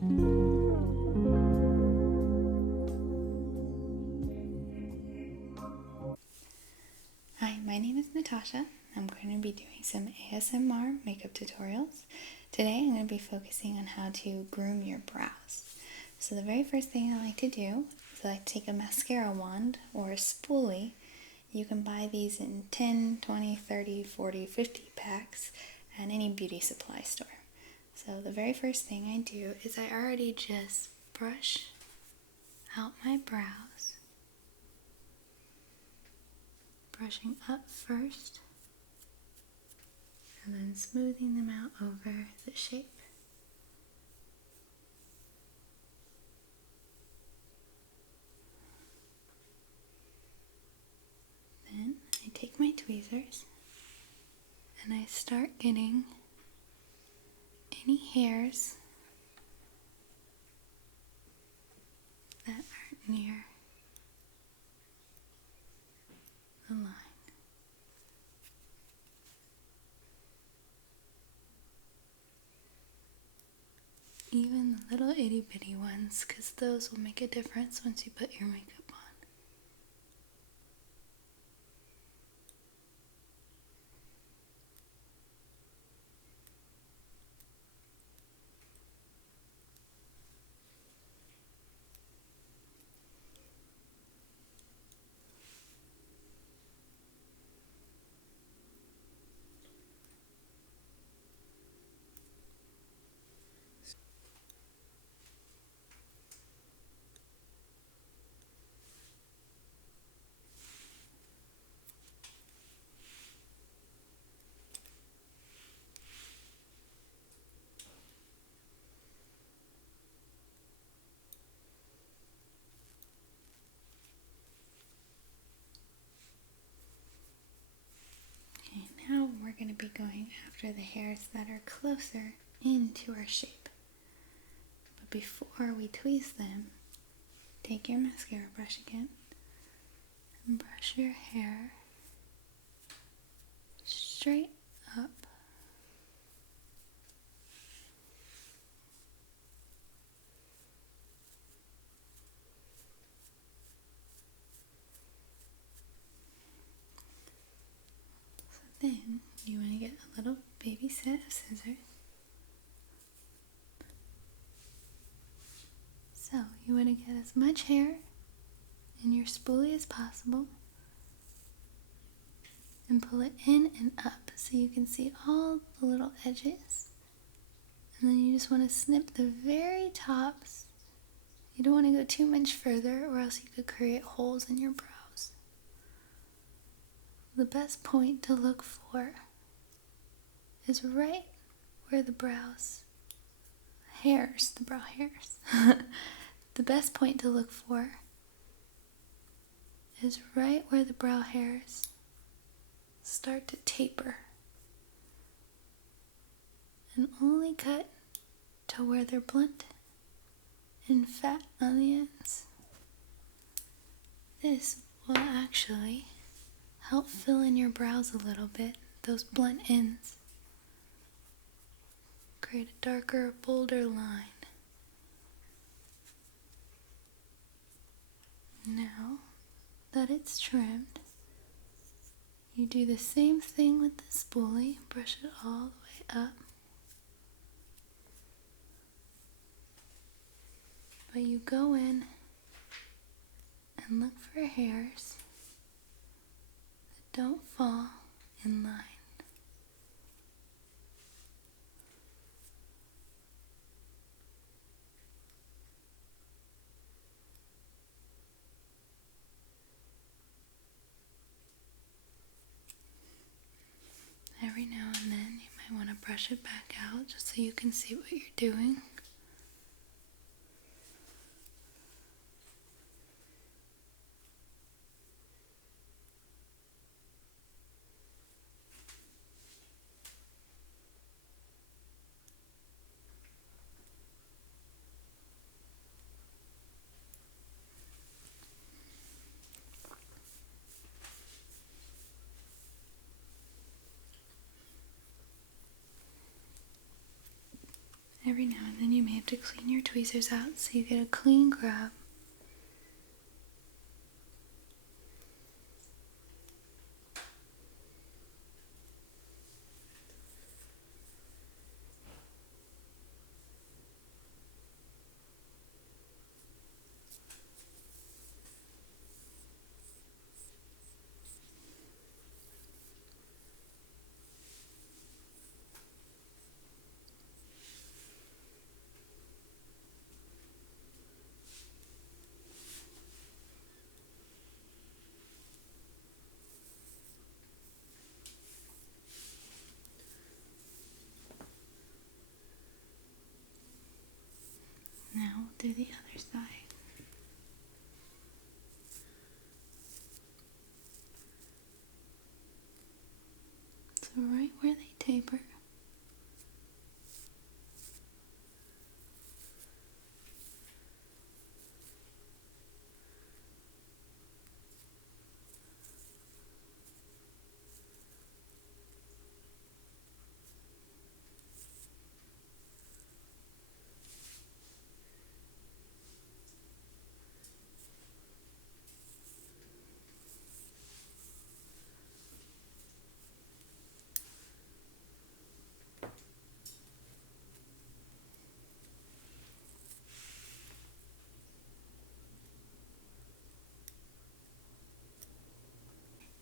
Hi, my name is Natasha. I'm going to be doing some ASMR makeup tutorials. Today I'm going to be focusing on how to groom your brows. So the very first thing I like to do is I like to take a mascara wand or a spoolie. You can buy these in 10, 20, 30, 40, 50 packs at any beauty supply store. So the very first thing I do is I already just brush out my brows. Brushing up first and then smoothing them out over the shape. Then I take my tweezers and I start getting any hairs that aren't near the line. Even the little itty bitty ones, because those will make a difference once you put your makeup on. Okay, now we're going to be going after the hairs that are closer into our shape. But before we tweeze them, take your mascara brush again and brush your hair straight up. So then you want to get a little baby set of scissors. So you want to get as much hair in your spoolie as possible and pull it in and up so you can see all the little edges. And then you just want to snip the very tops. You don't want to go too much further or else you could create holes in your brows. The best point to look for is right where the brow hairs. The best point to look for is right where the brow hairs start to taper. And only cut to where they're blunt and fat on the ends. This will actually help fill in your brows a little bit, those blunt ends. Create a darker, bolder line. Now that it's trimmed, you do the same thing with the spoolie. Brush it all the way up. But you go in and look for hairs that don't fall in line. Every now and then you might want to brush it back out just so you can see what you're doing. Every now and then you may have to clean your tweezers out so you get a clean grab. Now we'll do the other side. So right where they taper,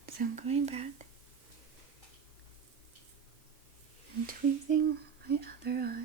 so I'm going back and tweezing my other eye.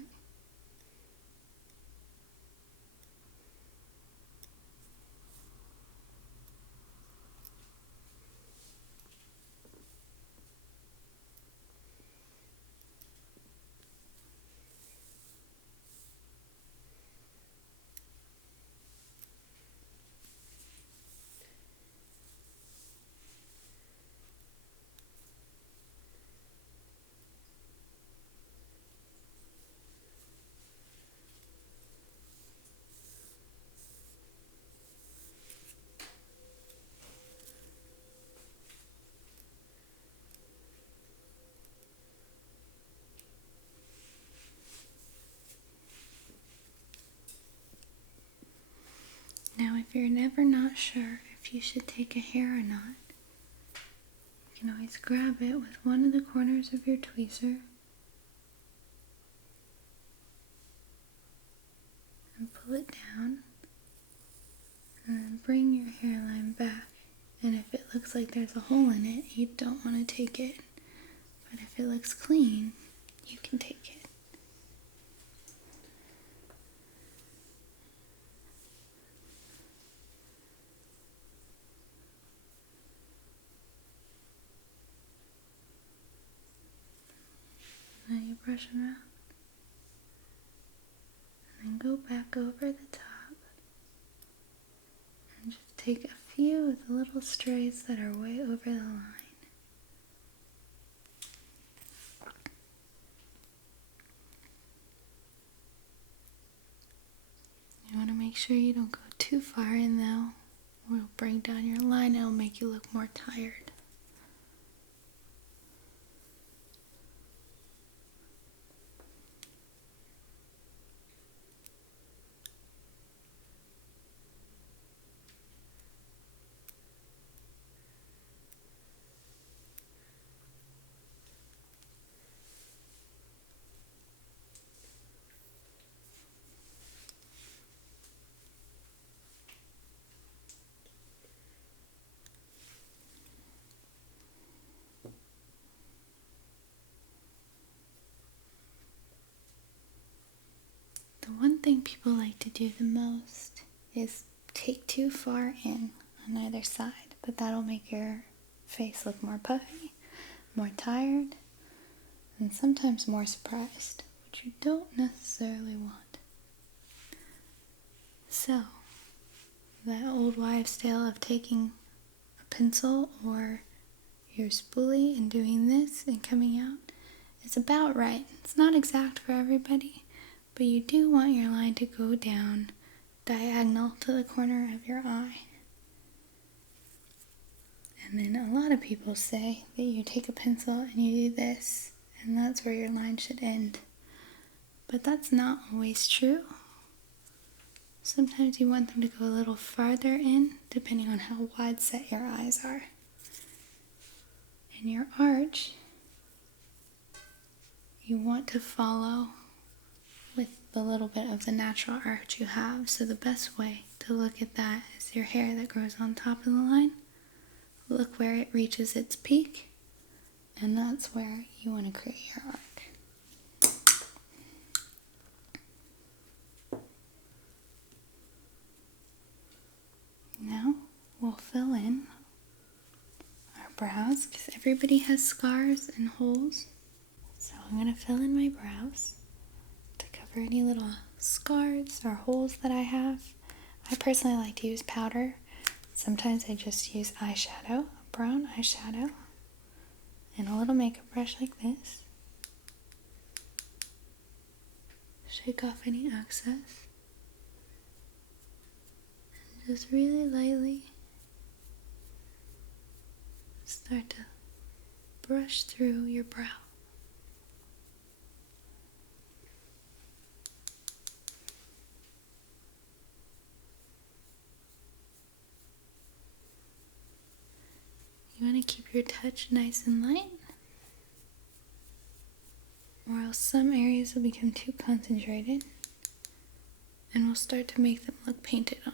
Now if you're never not sure if you should take a hair or not, you can always grab it with one of the corners of your tweezer and pull it down, and then bring your hairline back. And if it looks like there's a hole in it, you don't want to take it. But if it looks clean, you can take it. Now you brush around and then go back over the top and just take a few of the little strays that are way over the line. You want to make sure you don't go too far in though, or it'll bring down your line and it'll make you look more tired. The one thing people like to do the most is take too far in on either side, but that'll make your face look more puffy, more tired, and sometimes more surprised, which you don't necessarily want. So, that old wives' tale of taking a pencil or your spoolie and doing this and coming out, it's about right. It's not exact for everybody, but you do want your line to go down diagonal to the corner of your eye. And then a lot of people say that you take a pencil and you do this, and that's where your line should end. but that's not always true. Sometimes you want them to go a little farther in, depending on how wide set your eyes are. And your arch, you want to follow with the little bit of the natural arch you have. So the best way to look at that is your hair that grows on top of the line. Look where it reaches its peak, and that's where you want to create your arc. Now we'll fill in our brows because everybody has scars and holes. So I'm going to fill in my brows to cover any little scars or holes that I have. I personally like to use powder. Sometimes I just use eyeshadow, brown eyeshadow, and a little makeup brush like this. Shake off any excess. And just really lightly start to brush through your brow. You want to keep your touch nice and light, or else some areas will become too concentrated and will start to make them look painted on.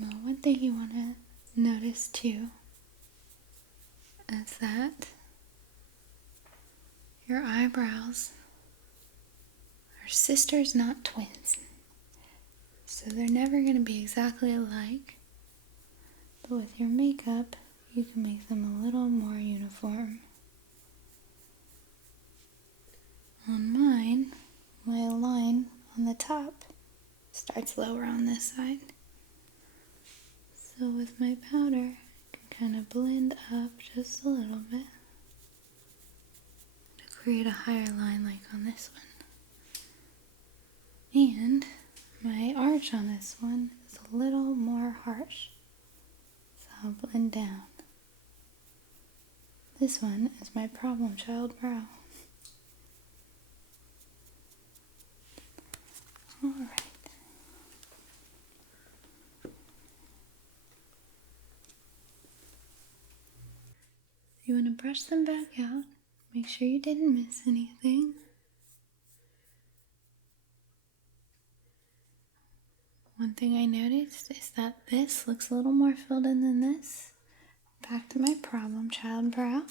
Now, one thing you want to notice too is that your eyebrows are sisters, not twins. So they're never going to be exactly alike. But with your makeup, you can make them a little more uniform. On mine, my line on the top starts lower on this side. So with my powder, I can kind of blend up just a little bit to create a higher line like on this one. And my arch on this one is a little more harsh, so I'll blend down. This one is my problem child brow. Alright. You want to brush them back out. Make sure you didn't miss anything. One thing I noticed is that this looks a little more filled in than this. Back to my problem child brow.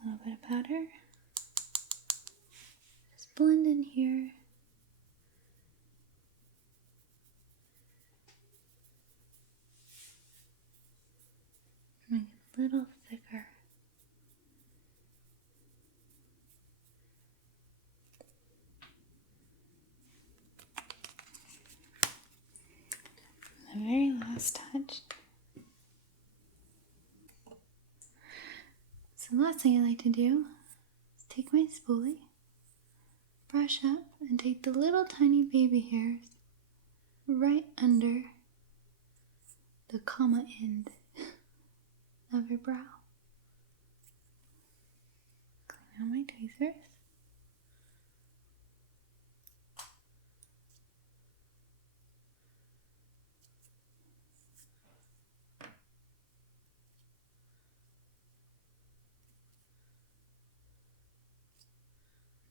A little bit of powder. Just blend in here. Make it a little thicker. The very last touch. So the last thing I like to do is take my spoolie, brush up, and take the little tiny baby hairs right under the comma end of your brow. Clean out my tweezers.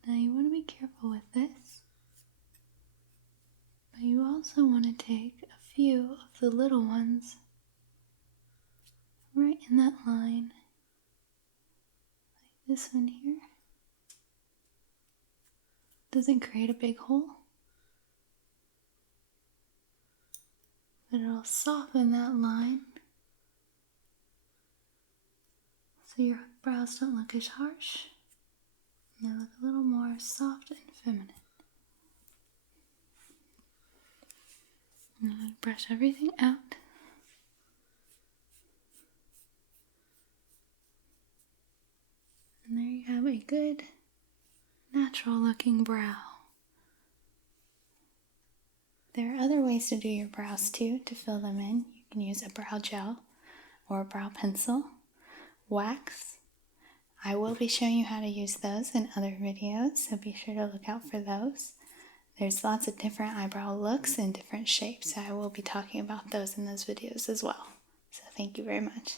Now you want to be careful with this, but you also want to take a few of the little ones right in that line, like this one here. doesn't create a big hole, but it'll soften that line so your brows don't look as harsh. They look a little more soft and feminine. I'm going to brush everything out. And there you have a good, natural looking brow. There are other ways to do your brows too, to fill them in. You can use a brow gel or a brow pencil, wax. I will be showing you how to use those in other videos, so be sure to look out for those. There's lots of different eyebrow looks and different shapes, so I will be talking about those in those videos as well. So thank you very much.